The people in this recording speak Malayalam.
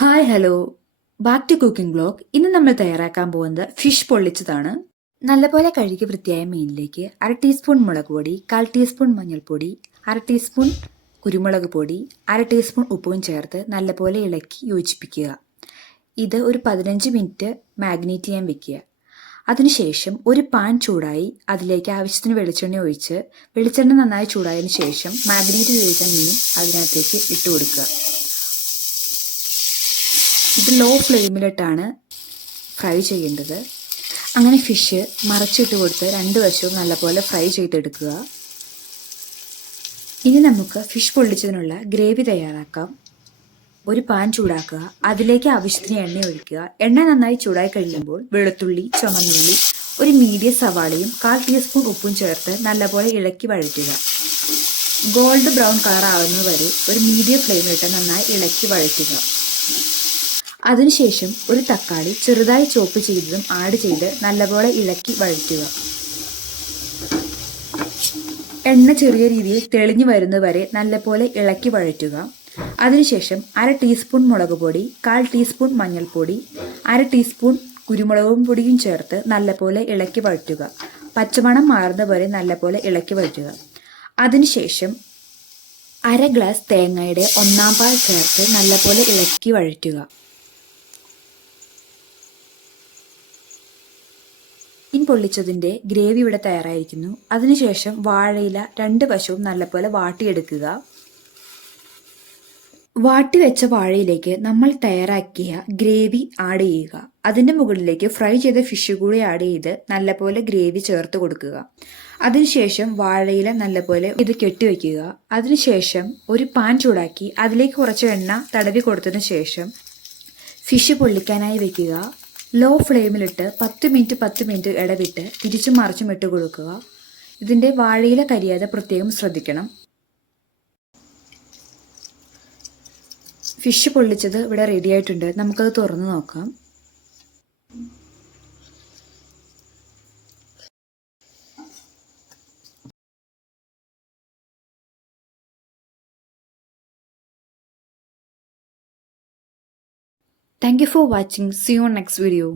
Hi hello back to cooking blog. ഇന്ന് നമ്മൾ തയ്യാറാക്കാൻ പോകുന്നത് ഫിഷ് പൊള്ളിച്ചതാണ്. നല്ലപോലെ കഴുകി വൃത്തിയായ മീനിലേക്ക് 1/2 ടീസ്പൂൺ മുളക് പൊടി, 1/4 ടീസ്പൂൺ മഞ്ഞൾപ്പൊടി, 1/2 ടീസ്പൂൺ കുരുമുളക് പൊടി, 1/2 ടീസ്പൂൺ ഉപ്പും ചേർത്ത് നല്ലപോലെ ഇളക്കി യോജിപ്പിക്കുക. ഇത് ഒരു 15 മിനിറ്റ് മാഗ്നേറ്റ് ചെയ്യാൻ വെക്കുക. അതിനുശേഷം ഒരു പാൻ ചൂടായി അതിലേക്ക് ആവശ്യത്തിന് വെളിച്ചെണ്ണ ഒഴിച്ച് വെളിച്ചെണ്ണ നന്നായി ചൂടായതിനു ശേഷം മാഗ്നേറ്റ് ചെയ്ത മീൻ അതിനകത്തേക്ക് ഇട്ട് കൊടുക്കുക. ഇത് ലോ ഫ്ലെയിമിലിട്ടാണ് ഫ്രൈ ചെയ്യേണ്ടത്. അങ്ങനെ ഫിഷ് മറച്ചിട്ട് കൊടുത്ത് രണ്ട് വശവും നല്ലപോലെ ഫ്രൈ ചെയ്തെടുക്കുക. ഇനി നമുക്ക് ഫിഷ് പൊള്ളിച്ചതിനുള്ള ഗ്രേവി തയ്യാറാക്കാം. ഒരു പാൻ ചൂടാക്കുക, അതിലേക്ക് ആവശ്യത്തിന് എണ്ണ ഒഴിക്കുക. എണ്ണ നന്നായി ചൂടായി കഴിയുമ്പോൾ വെളുത്തുള്ളി, ചുവന്നുള്ളി, ഒരു മീഡിയം സവാളയും 1/4 ടീസ്പൂൺ ഉപ്പും ചേർത്ത് നല്ലപോലെ ഇളക്കി വഴറ്റുക. ഗോൾഡ് ബ്രൗൺ കളർ ആവുന്നത് വരെ ഒരു മീഡിയം ഫ്ലെയിമിലിട്ട് നന്നായി ഇളക്കി വഴറ്റുക. അതിനുശേഷം ഒരു തക്കാളി ചെറുതായി ചോപ്പ് ചെയ്തതും ആഡ് ചെയ്ത് നല്ലപോലെ ഇളക്കി വഴറ്റുക. എണ്ണ ചെറിയ രീതിയിൽ തെളിഞ്ഞു വരുന്നതുവരെ നല്ലപോലെ ഇളക്കി വഴറ്റുക. അതിനുശേഷം 1/2 ടീസ്പൂൺ മുളക് പൊടി, 1/4 ടീസ്പൂൺ മഞ്ഞൾപ്പൊടി, 1/2 ടീസ്പൂൺ കുരുമുളകും പൊടിയും ചേർത്ത് നല്ലപോലെ ഇളക്കി വഴറ്റുക. പച്ചമണം മാറുന്നവരെ നല്ലപോലെ ഇളക്കി വഴറ്റുക. അതിനുശേഷം 1/2 ഗ്ലാസ് തേങ്ങയുടെ ഒന്നാം പാൽ ചേർത്ത് നല്ലപോലെ ഇളക്കി വഴറ്റുക. മീൻ പൊള്ളിച്ചതിൻ്റെ ഗ്രേവി ഇവിടെ തയ്യാറായിരിക്കുന്നു. അതിനുശേഷം വാഴയില രണ്ട് വശവും നല്ലപോലെ വാട്ടിയെടുക്കുക. വാട്ടി വെച്ച വാഴയിലേക്ക് നമ്മൾ തയ്യാറാക്കിയ ഗ്രേവി ആഡ് ചെയ്യുക. അതിൻ്റെ മുകളിലേക്ക് ഫ്രൈ ചെയ്ത ഫിഷ് കൂടി ആഡ് ചെയ്ത് നല്ലപോലെ ഗ്രേവി ചേർത്ത് കൊടുക്കുക. അതിനുശേഷം വാഴയില നല്ലപോലെ ഇത് കെട്ടിവെക്കുക. അതിനുശേഷം ഒരു പാൻ ചൂടാക്കി അതിലേക്ക് കുറച്ച് എണ്ണ തടവി കൊടുത്തതിന് ശേഷം ഫിഷ് പൊള്ളിക്കാനായി വെക്കുക. ലോ ഫ്ലെയിമിലിട്ട് 10 മിനിറ്റ് ഇടവിട്ട് തിരിച്ചും മറിച്ചും ഇട്ട് കൊടുക്കുക. ഇതിൻ്റെ വാഴയില കരിയാതെ പ്രത്യേകം ശ്രദ്ധിക്കണം. ഫിഷ് പൊള്ളിച്ചത് ഇവിടെ റെഡി ആയിട്ടുണ്ട്. നമുക്കത് തുറന്ന് നോക്കാം. Thank you for watching. See you on next video.